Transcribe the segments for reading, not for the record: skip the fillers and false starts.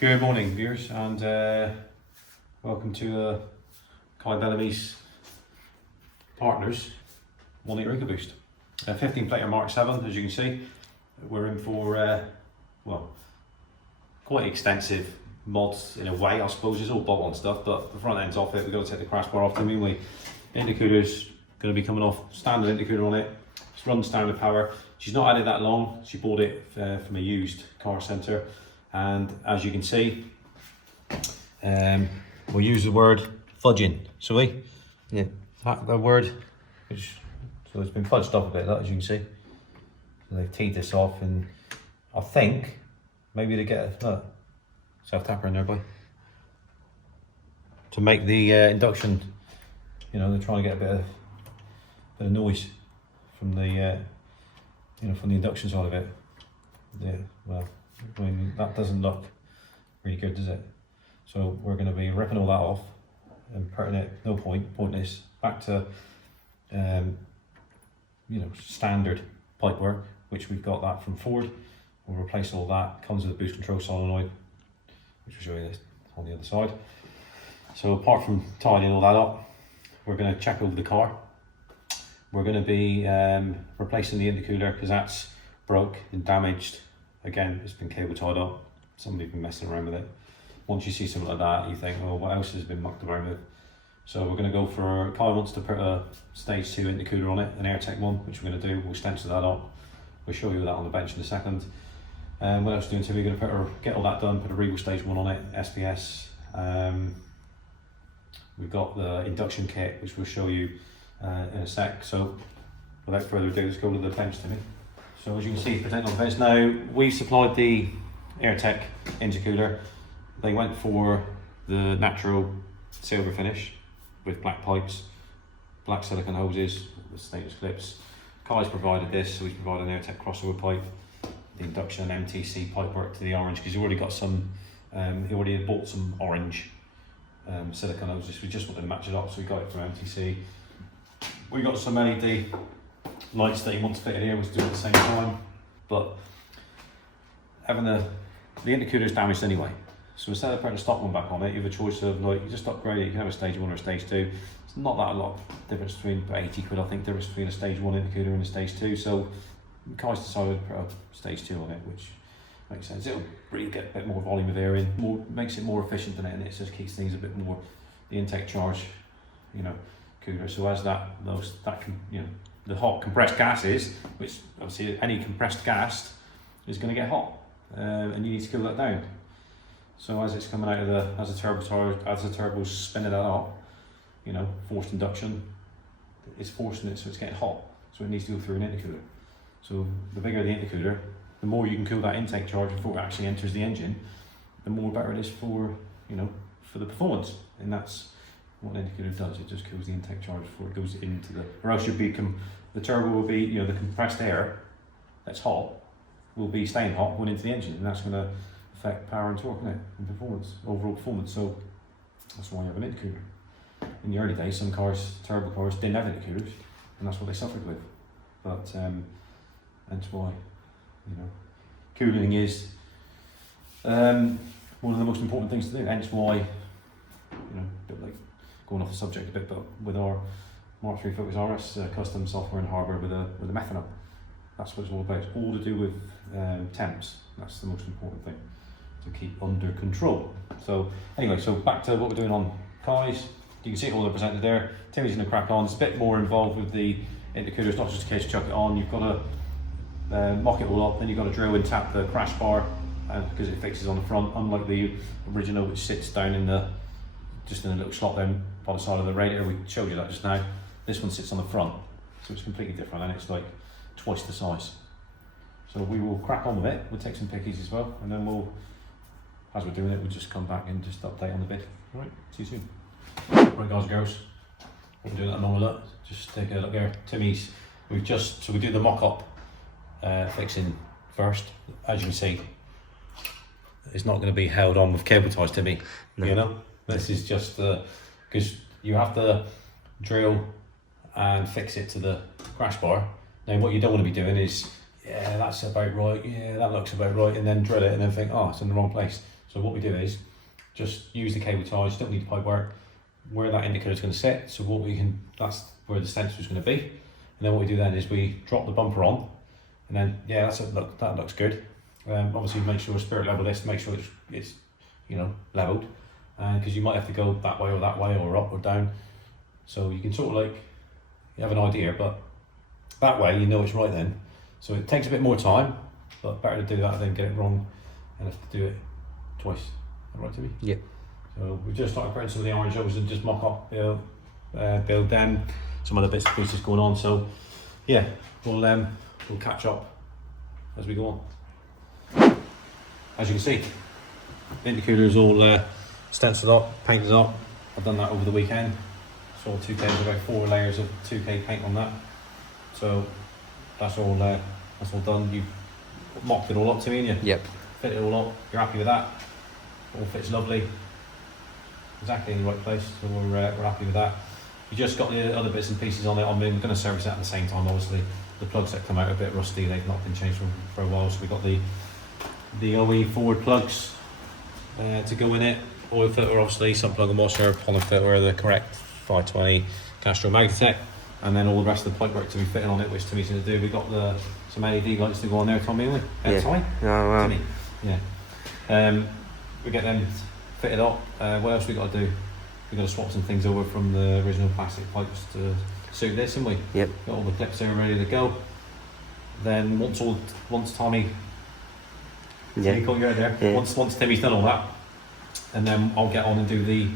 Good morning, viewers, and welcome to Kai Bellamy's Partners 1 litre Ecoboost. 15 plater Mk7, as you can see. We're in for, well, quite extensive mods in a way, I suppose. It's all bolt-on stuff, but the front end's off it. We've got to take the crash bar off the mainly. Intercooler's going to be coming off, standard intercooler on it. It's run standard power. She's not had it that long. She bought it from a used car centre. And as you can see, we'll use the word fudging, shall we? Yeah. The word, so it's been fudged up a bit, as you can see. So they've teed this off, and I think maybe they get a self-tapper in there, boy. To make the induction, you know, they're trying to get a bit of noise from the, from the induction side of it. Yeah, well. I mean, that doesn't look really good, does it? So we're going to be ripping all that off and putting it, pointless, back to, standard pipework, which we've got that from Ford. We'll replace all that. Comes with a boost control solenoid, which we'll show you on the other side. So apart from tidying all that up, we're going to check over the car. We're going to be replacing the intercooler because that's broke and damaged. Again, it's been cable tied up. Somebody's been messing around with it. Once you see something like that, you think, oh, what else has been mucked around with? So we're going to go for, Kyle wants to put a stage 2 intercooler on it, an AirTech one, which we're going to do. We'll stencil that up. We'll show you that on the bench in a second. What else are we doing? So we're going to get all that done, put a Regal stage 1 on it, SPS. We've got the induction kit, which we'll show you in a sec. So without further ado, let's go to the bench, Timmy. So as you can see, protecting on the bench now, we supplied the AirTech intercooler. They went for the natural silver finish with black pipes, black silicone hoses, with stainless clips. Kai's provided this, so he's provided an AirTech crossover pipe, the induction MTC pipework to the orange, because he already got some, he already had bought some orange silicone hoses. We just wanted to match it up, so we got it from MTC. We got some LED lights that he wants fitted here, was doing at the same time, but having the intercooler is damaged anyway. So instead of putting a stock one back on it, you have a choice of, like, you just upgrade it. You can have a stage 1 or a stage 2. It's not that a lot of difference between, 80 quid I think, difference between a stage 1 intercooler and a stage 2. So Kai's decided to put a stage 2 on it, which makes sense. It'll really get a bit more volume of air in, makes it more efficient than it, and it just keeps things a bit more, the intake charge, cooler. So as that can, the hot compressed gases, which obviously any compressed gas is going to get hot, and you need to cool that down. So as it's coming out of as the turbo's spinning that up, forced induction, it's forcing it, so it's getting hot. So it needs to go through an intercooler. So the bigger the intercooler, the more you can cool that intake charge before it actually enters the engine, the more better it is for, for the performance. And that's what an intercooler does. It just cools the intake charge before it goes into or else the turbo will be, the compressed air that's hot will be staying hot going into the engine, and that's going to affect power and torque, and performance, overall performance. So that's why you have an intercooler. In the early days, some cars, turbo cars, didn't have intercoolers, and that's what they suffered with. But that's why, cooling is one of the most important things to do. Hence why, a bit like going off the subject a bit, but with our Mark III Focus RS custom software and hardware with a metronome, that's what it's all about. It's all to do with temps. That's the most important thing, to keep under control. So anyway, so back to what we're doing on Kai's. You can see all the presented there. Timmy's going to crack on. It's a bit more involved with the intercooler. It's not just a case of chuck it on. You've got to mock it all up. Then you've got to drill and tap the crash bar because it fixes on the front. Unlike the original, which sits down just in a little slot down by the side of the radiator. We showed you that just now. This one sits on the front, so it's completely different, and it's like twice the size. So we will crack on with it. We'll take some pickies as well, and then as we're doing it, we'll just come back and just update on the bid. All right, see you soon. Right, guys and girls, we're doing that at the moment. Just take a look there. Timmy's, we do the mock-up fixing first. As you can see, it's not going to be held on with cable ties, Timmy. No. This is just because you have to drill and fix it to the crash bar. Now what you don't want to be doing is, yeah, that's about right, yeah, that looks about right, and then drill it and then think, oh, it's in the wrong place. So what we do is just use the cable ties, don't need the pipe work, where that indicator is going to sit. So what we can, that's where the sensor is going to be. And then what we do then is we drop the bumper on, and then yeah, that looks good. Obviously make sure spirit level this, make sure it's you know, leveled, because you might have to go that way or up or down. So you can sort of like, you have an idea, but that way you know it's right then. So it takes a bit more time, but better to do that than get it wrong and have to do it twice. Is that right, Timmy? Yeah. So we've just started putting some of the orange overs and just mock up, build them, some other bits and pieces going on. So yeah, we'll catch up as we go on. As you can see, the intercooler is all stenciled up, painted up. I've done that over the weekend. So 2K, about 4 layers of 2K paint on that. So that's all done. You've mocked it all up to me, and you Yep. fit it all up. You're happy with that? All fits lovely. Exactly in the right place. So we're happy with that. You just got the other bits and pieces on it. I mean, we're going to service that at the same time. Obviously, the plugs that come out are a bit rusty. They've not been changed for a while. So we got the OE forward plugs to go in it. Oil filter, obviously, sun plug and washer, pollen filter, the correct 520 Castro Magnetic, and then all the rest of the pipe work to be fitting on it, which Timmy's going to do. We got some LED lights to go on there, Tommy, haven't we? Yeah. Oh, wow. Timmy. Yeah. We get them fitted up. What else we got to do? We got to swap some things over from the original plastic pipes to suit this, haven't we? Yep. Got all the clips there ready to go. Then once Tommy, Yeah. you got your head there. Yeah. Once Timmy's done all that, and then I'll get on and do the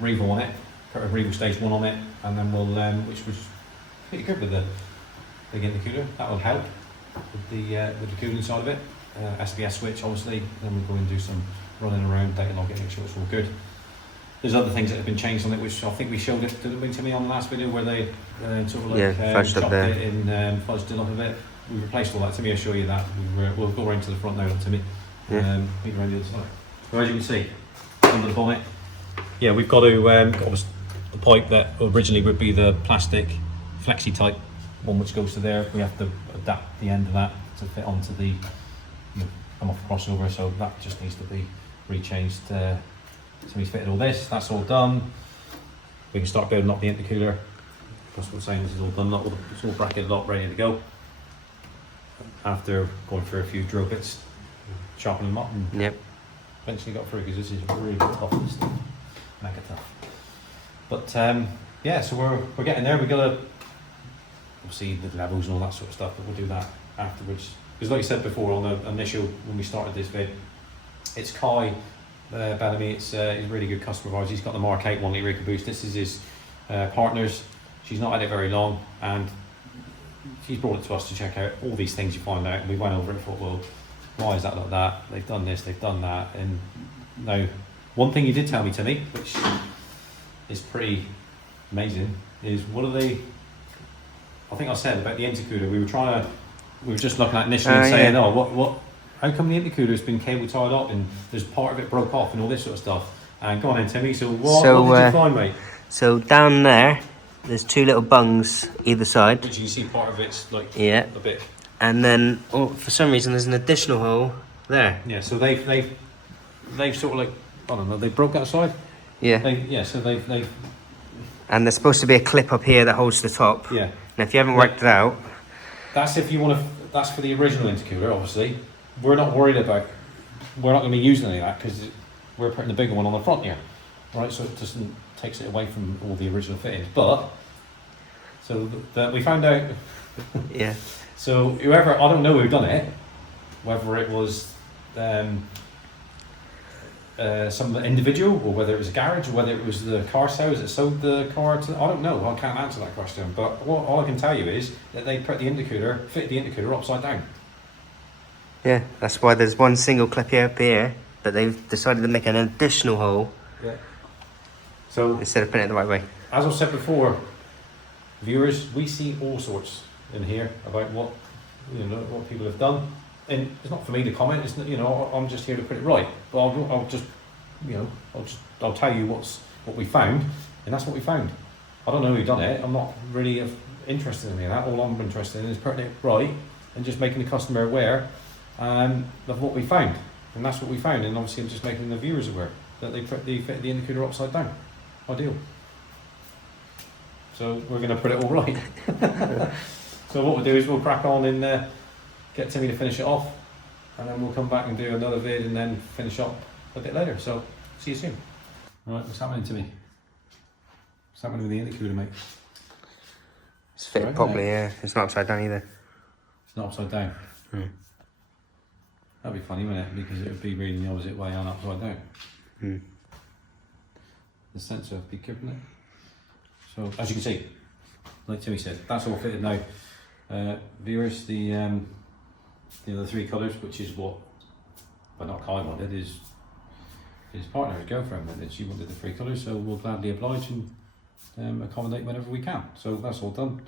Revo on it, put a Revo stage 1 on it, and then we'll, which was pretty good with the big intercooler. That will help with the cooling side of it. SBS switch, obviously. Then we'll go and do some running around, data logging, make sure it's all good. There's other things that have been changed on it, which I think we showed it, didn't we, Timmy, on the last video, where they sort of like fudged up there. it and fudged it up a bit. We replaced all that. Timmy, I'll show you that. We'll go around to the front now, Timmy. Meet around the other side. So as you can see, under the bonnet, yeah, we've got to obviously the pipe that originally would be the plastic flexi type one, which goes to there. We have to adapt the end of that to fit onto the come off the crossover, so that just needs to be rechanged. So he's fitted all this. That's all done. We can start building up the intercooler. That's what I'm saying. This is all done. It's all bracketed up, ready to go. After going through a few drill bits, sharpening them up, and Yep. eventually got through, because this is really tough stuff, mega tough. But yeah, so we're getting there. We gotta obviously the levels and all that sort of stuff, but we'll do that afterwards. Because like you said before on the initial, when we started this vid, it's Kai Bellamy. He's a really good customer of ours. He's got the Mark 8 1 litre Ecoboost. This is his partner's. She's not had it very long, and she's brought it to us to check out all these things you find out. And we went over it and thought, well, why is that like that? They've done this, they've done that. And now, one thing you did tell me, Timmy, which is pretty amazing, is what are they? I think I said about the intercooler. We were just looking at initially and saying, yeah. oh, what? How come the intercooler has been cable tied up and there's part of it broke off and all this sort of stuff? And go on then, Timmy. So what did you find, mate? So down there, there's 2 little bungs either side. Which you see part of it's like Yeah. a bit. And then, for some reason, there's an additional hole there. Yeah. So they've sort of like, I don't know, they broke outside. Yeah. So they've. And there's supposed to be a clip up here that holds the top. Yeah. And if you haven't worked it out, That's if you want to. That's for the original intercooler, obviously. We're not worried about. We're not going to be using any of that because we're putting the bigger one on the front here, right? So it doesn't takes it away from all the original fittings. But so that we found out. yeah. So whoever, I don't know who done it, whether it was some individual or whether it was a garage or whether it was the car sales that sold the car to, I don't know, I can't answer that question. But all I can tell you is that they put the intercooler, fitted the intercooler upside down. Yeah, that's why there's one single clip here up here, but they've decided to make an additional hole. Yeah. So instead of putting it the right way. As I've said before, viewers, we see all sorts in here about what people have done, and it's not for me to comment. It's not, I'm just here to put it right. But I'll tell you what we found, and that's what we found. I don't know who done it. I'm not really interested in any of that. All I'm interested in is putting it right and just making the customer aware of what we found. And that's what we found, and obviously I'm just making the viewers aware that they fitted the intercooler upside down. Ideal. So we're going to put it all right. So what we'll do is we'll crack on and get Timmy to finish it off, and then we'll come back and do another vid and then finish up a bit later. So see you soon. Right, what's happening, Timmy? What's happening with the intercooler, mate? It's fitted Right, properly, yeah. It's not upside down either. It's not upside down. That'd be funny, wouldn't it? Because it would be reading the opposite way and upside down. The sensor would be keeping it. So as you can see, like Timmy said, that's all fitted now. Viewers, the 3 colours, which is what, well, not Kai wanted, his partner, his girlfriend wanted. She wanted the 3 colours, so we'll gladly oblige and accommodate whenever we can. So that's all done.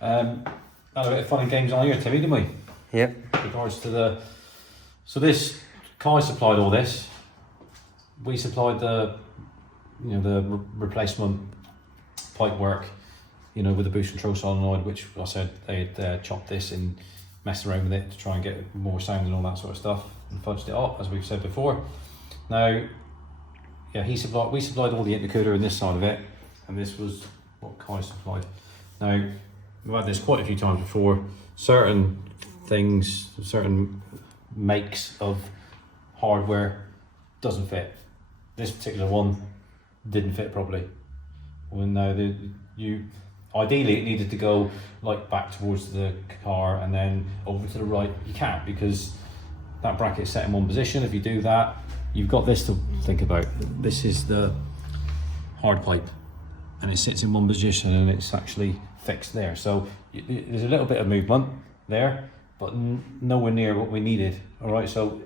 Had a bit of fun and games on here, Timmy, didn't we? Yep. With regards to the, so this, Kai supplied all this. We supplied the, the replacement Pipework, with the boost control solenoid, which I said they had chopped this and messed around with it to try and get more sound and all that sort of stuff, and fudged it up, as we've said before. Now, yeah, we supplied all the intercooler in this side of it, and this was what Kai supplied. Now, we've had this quite a few times before. Certain things, certain makes of hardware doesn't fit. This particular one didn't fit properly. When ideally it needed to go like back towards the car and then over to the right. You can't, because that bracket's set in one position. If you do that, you've got this to think about. This is the hard pipe, and it sits in one position and it's actually fixed there. So there's a little bit of movement there, but nowhere near what we needed. All right, so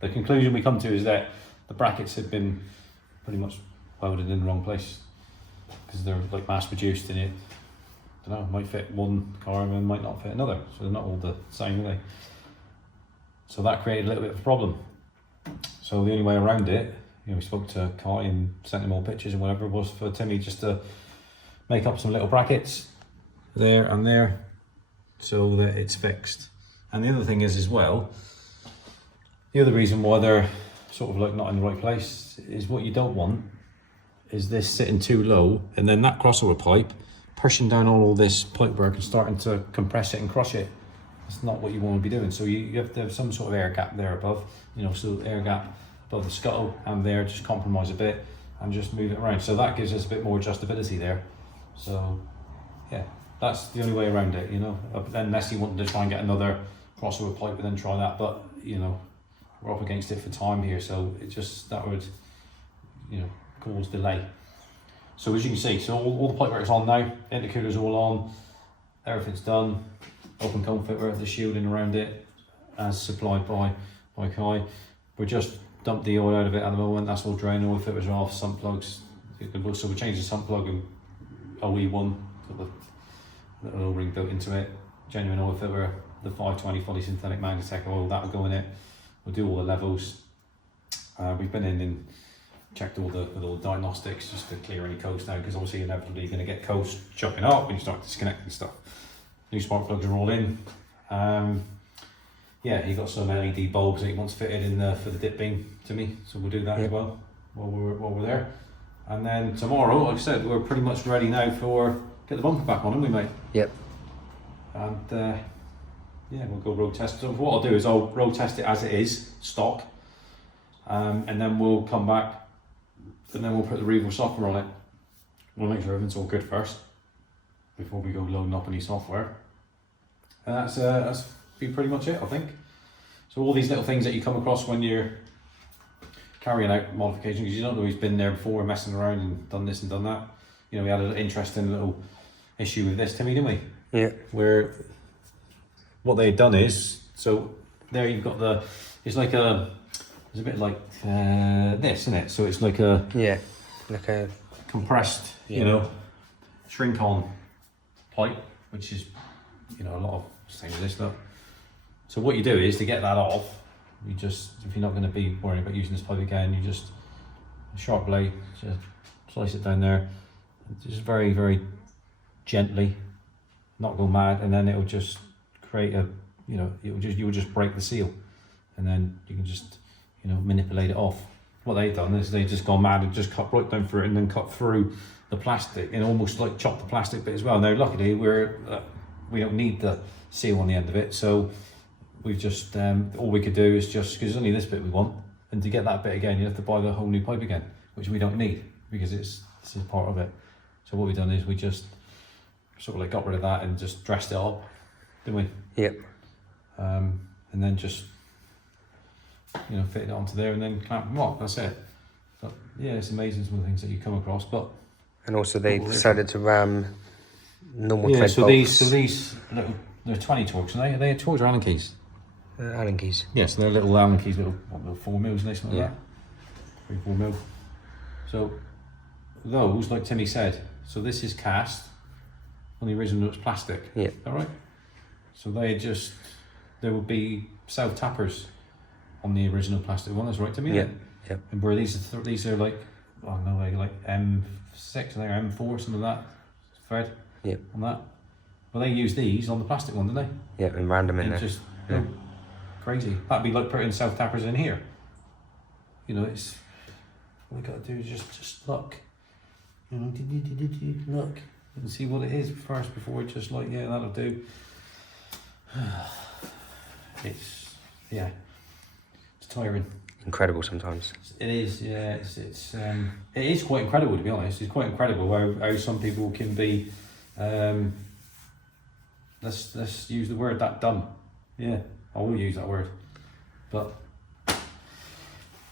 the conclusion we come to is that the brackets had been pretty much welded in the wrong place, because they're like mass produced, and it, I don't know, might fit one car and might not fit another, so they're not all the same, are they? So that created a little bit of a problem. So the only way around it, we spoke to Kai and sent him all pictures and whatever, was for Timmy just to make up some little brackets there and there so that it's fixed. And the other thing is as well, the other reason why they're sort of like not in the right place is, what you don't want is this sitting too low and then that crossover pipe pushing down all this pipework and starting to compress it and crush it. That's not what you want to be doing. So you have to have some sort of air gap there above, so air gap above the scuttle and there, just compromise a bit and just move it around. So that gives us a bit more adjustability there. So yeah, that's the only way around it, unless you wanted to try and get another crossover pipe and then try that, but we're up against it for time here, so that would cause delay. So as you can see, so all the pipework's on now, intercooler's all on, everything's done, open cone fitter, the shielding around it as supplied by Kai. We just dumped the oil out of it at the moment, that's all drained, all the filters are off, sump plugs. So we changed the sump plug and OE1, got the little ring built into it, genuine oil filter, the 520 fully synthetic Magnatec oil, that will go in it. We'll do all the levels. We've been in and checked all the diagnostics just to clear any coast now, because obviously inevitably you're going to get coast chopping up when you start disconnecting stuff. New spark plugs are all in. Yeah, he got some LED bulbs that he wants fitted in for the dip beam to me, so we'll do that as well while we're there. And then tomorrow, like I said, we're pretty much ready now for get the bumper back on, aren't we, mate? Yep. And yeah, we'll go road test. So what I'll do is I'll road test it as it is, stock, and then we'll come back and then we'll put the Revo software on it. We'll make sure everything's all good first before we go loading up any software. And that's be pretty much it, I think. So all these little things that you come across when you're carrying out modifications, because you don't know who's been there before, messing around and done this and done that. We had an interesting little issue with this, Timmy, didn't we? Yeah. Where what they had done is, so there you've got it's a bit like this, isn't it? So it's like a compressed, shrink on pipe, which is, a lot of same as this stuff. So what you do is, to get that off, you just, if you're not going to be worrying about using this pipe again, you just, a sharp blade, just slice it down there, just very, very gently, not go mad, and then it'll just create a, you'll just break the seal, and then you can just you know, manipulate it off. What they've done is they've just gone mad and just cut right down through it and then cut through the plastic and almost like chop the plastic bit as well. Now luckily we don't need the seal on the end of it, so we've just all we could do is just, because it's only this bit we want, and to get that bit again you have to buy the whole new pipe again, which we don't need because this is part of it. So what we've done is we just sort of like got rid of that and just dressed it up, didn't we? Yep. And then just, you know, fit it onto there and then clamp them up. That's it. But yeah, it's amazing some of the things that you come across. But And also they decided to ram normal yeah, thread so bolts. these little, they're 20 torques, and they torques or Allen keys. Allen keys. Yes, they're little Allen keys, little 4 mils, and something like that. 3-4 mil. So those, like Timmy said, so this is cast. On the original, it was plastic. Yeah. All right. So there would be self tappers on the original plastic one. That's right, Timmy. Yeah. Yeah. And where these are like, I don't know, like M6 and they're M4, some of that thread. Yeah. On that. Well, they use these on the plastic one, didn't they? Yeah, and random in And there. just crazy. That'd be like putting self tappers in here. You know, it's all we got to do is just look. You know, look and see what it is first before it just like, yeah, that'll do. It's tiring. Incredible sometimes. It is, yeah. It is quite incredible, to be honest. It's quite incredible how some people can be. Let's use the word that dumb. Yeah, I will use that word, but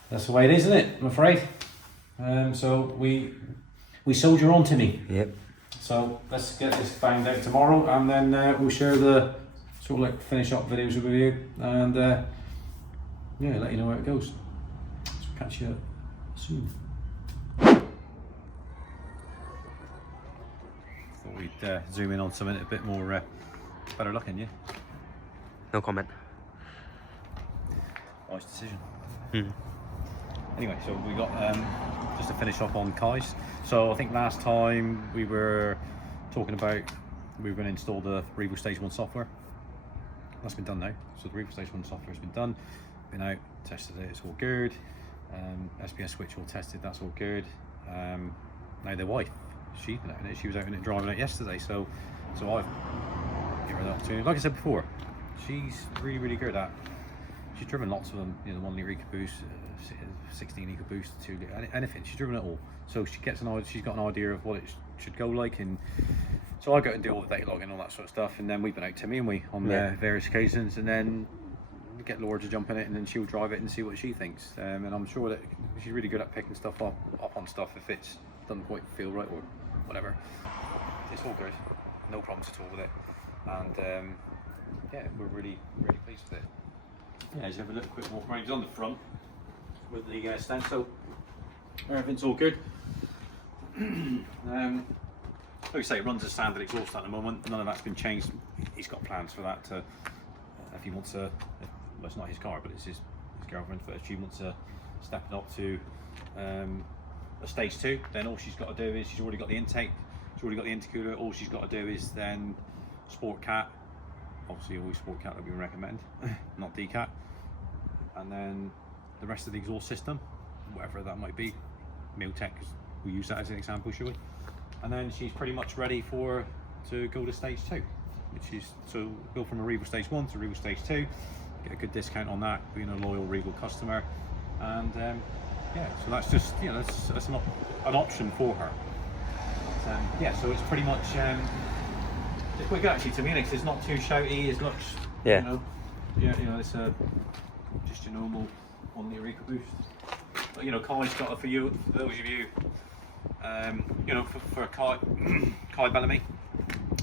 that's the way it is, isn't it? I'm afraid. So we soldier on, Timmy. Yep. So let's get this banged out tomorrow, and then we'll share the sort of like finish up videos with you, and yeah, let you know how it goes. So catch you soon. Thought we'd zoom in on something a bit more better looking, yeah. No comment. Nice decision. Hmm. Anyway, so we got just to finish up on Kai's. So I think last time we were talking about we were going to install the Revo Stage 1 software. That's been done now. So the Revo Stage 1 software has been done. Been out, tested it, it's all good. SPS switch all tested, that's all good. Now the wife, she's been out in it. She was out in it driving it yesterday. So I've given her the opportunity. Like I said before, she's really good at. She's driven lots of them, you know, the 1 litre EcoBoost, 16 EcoBoost, 2 litre, anything. She's driven it all, so she gets an idea. She's got an idea of what it should go like, and so I go and do all the data logging and all that sort of stuff. And then we've been out, Timmy and we, on various occasions, and then we get Laura to jump in it, and then she'll drive it and see what she thinks. And I'm sure that she's really good at picking stuff up on stuff if it doesn't quite feel right or whatever. It's all good, no problems at all with it, and yeah, we're really pleased with it. Yeah, just have a little quick walk around. He's on the front with the stand, so everything's all good. Like I say, it runs a standard exhaust at the moment. None of that's been changed. He's got plans for that to, if he wants to, well, it's not his car, but it's his girlfriend, but if she wants to step it up to a stage 2, then all she's got to do is, she's already got the intake, she's already got the intercooler, all she's got to do is then Sport Cat, obviously always Sport Cat that we recommend, not DCAT, and then the rest of the exhaust system, whatever that might be, Miltech, we'll use that as an example, shall we? And then she's pretty much ready to go to stage 2, which is, so go from a Revo Stage 1 to Revo Stage 2, get a good discount on that, being a loyal Revo customer, and yeah, so that's just, you know, that's not an option for her. But, yeah, so it's pretty much, it's quite good actually to me, because it's not too shouty, it looks, you know, it's just your normal 1 litre EcoBoost. But you know, Kai's got, for you, for those of you, you know, for Kai Bellamy,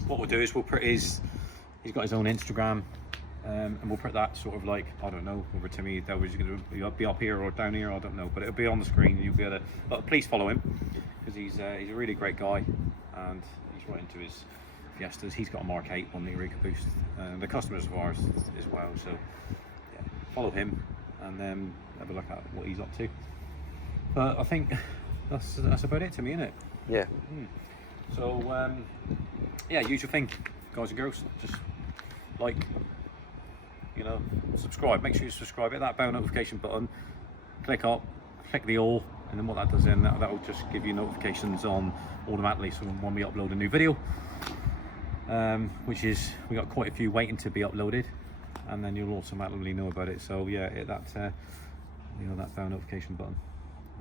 what we'll do is we'll put he's got his own Instagram, and we'll put that sort of like, I don't know, over to me, that was going to be up here or down here, I don't know, but it'll be on the screen, you'll be able to, but please follow him, because he's a really great guy, and he's right into his Fiestas. He's got a Mark 8 1 litre EcoBoost, and the customers of ours as well, so yeah, follow him and then have a look at what he's up to. But I think that's about it to me, isn't it? Yeah. So yeah, usual thing, guys and girls, just like, you know, subscribe, make sure you subscribe, hit that bell notification button, click up, click the all, and then what that does then, that will just give you notifications on automatically, so when we upload a new video, which is, we got quite a few waiting to be uploaded, and then you'll automatically know about it. So yeah, hit that you know, that bell notification button,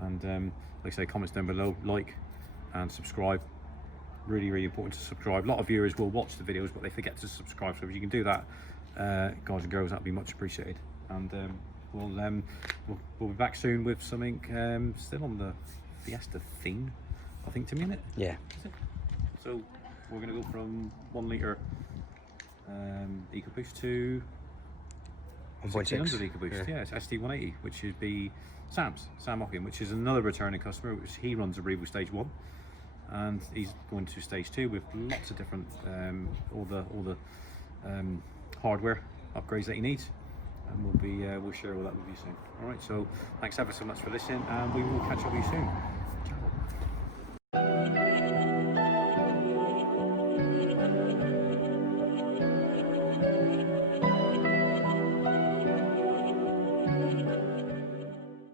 and like I say, comments down below, like and subscribe. Really important to subscribe. A lot of viewers will watch the videos but they forget to subscribe, so if you can do that, guys and girls, that'd be much appreciated. And we'll be back soon with something still on the Fiesta theme, I think, to minute. Yeah. So we're going to go from 1 litre Ecoboost to 1600 Ecoboost. Yeah, it's ST180, which would be Sam Ockham, which is another returning customer, which he runs a Revo Stage 1, and he's going to Stage 2 with lots of different all the hardware upgrades that he needs, and we'll share all that with you soon. All right, so thanks ever so much for listening, and we will catch up with you soon.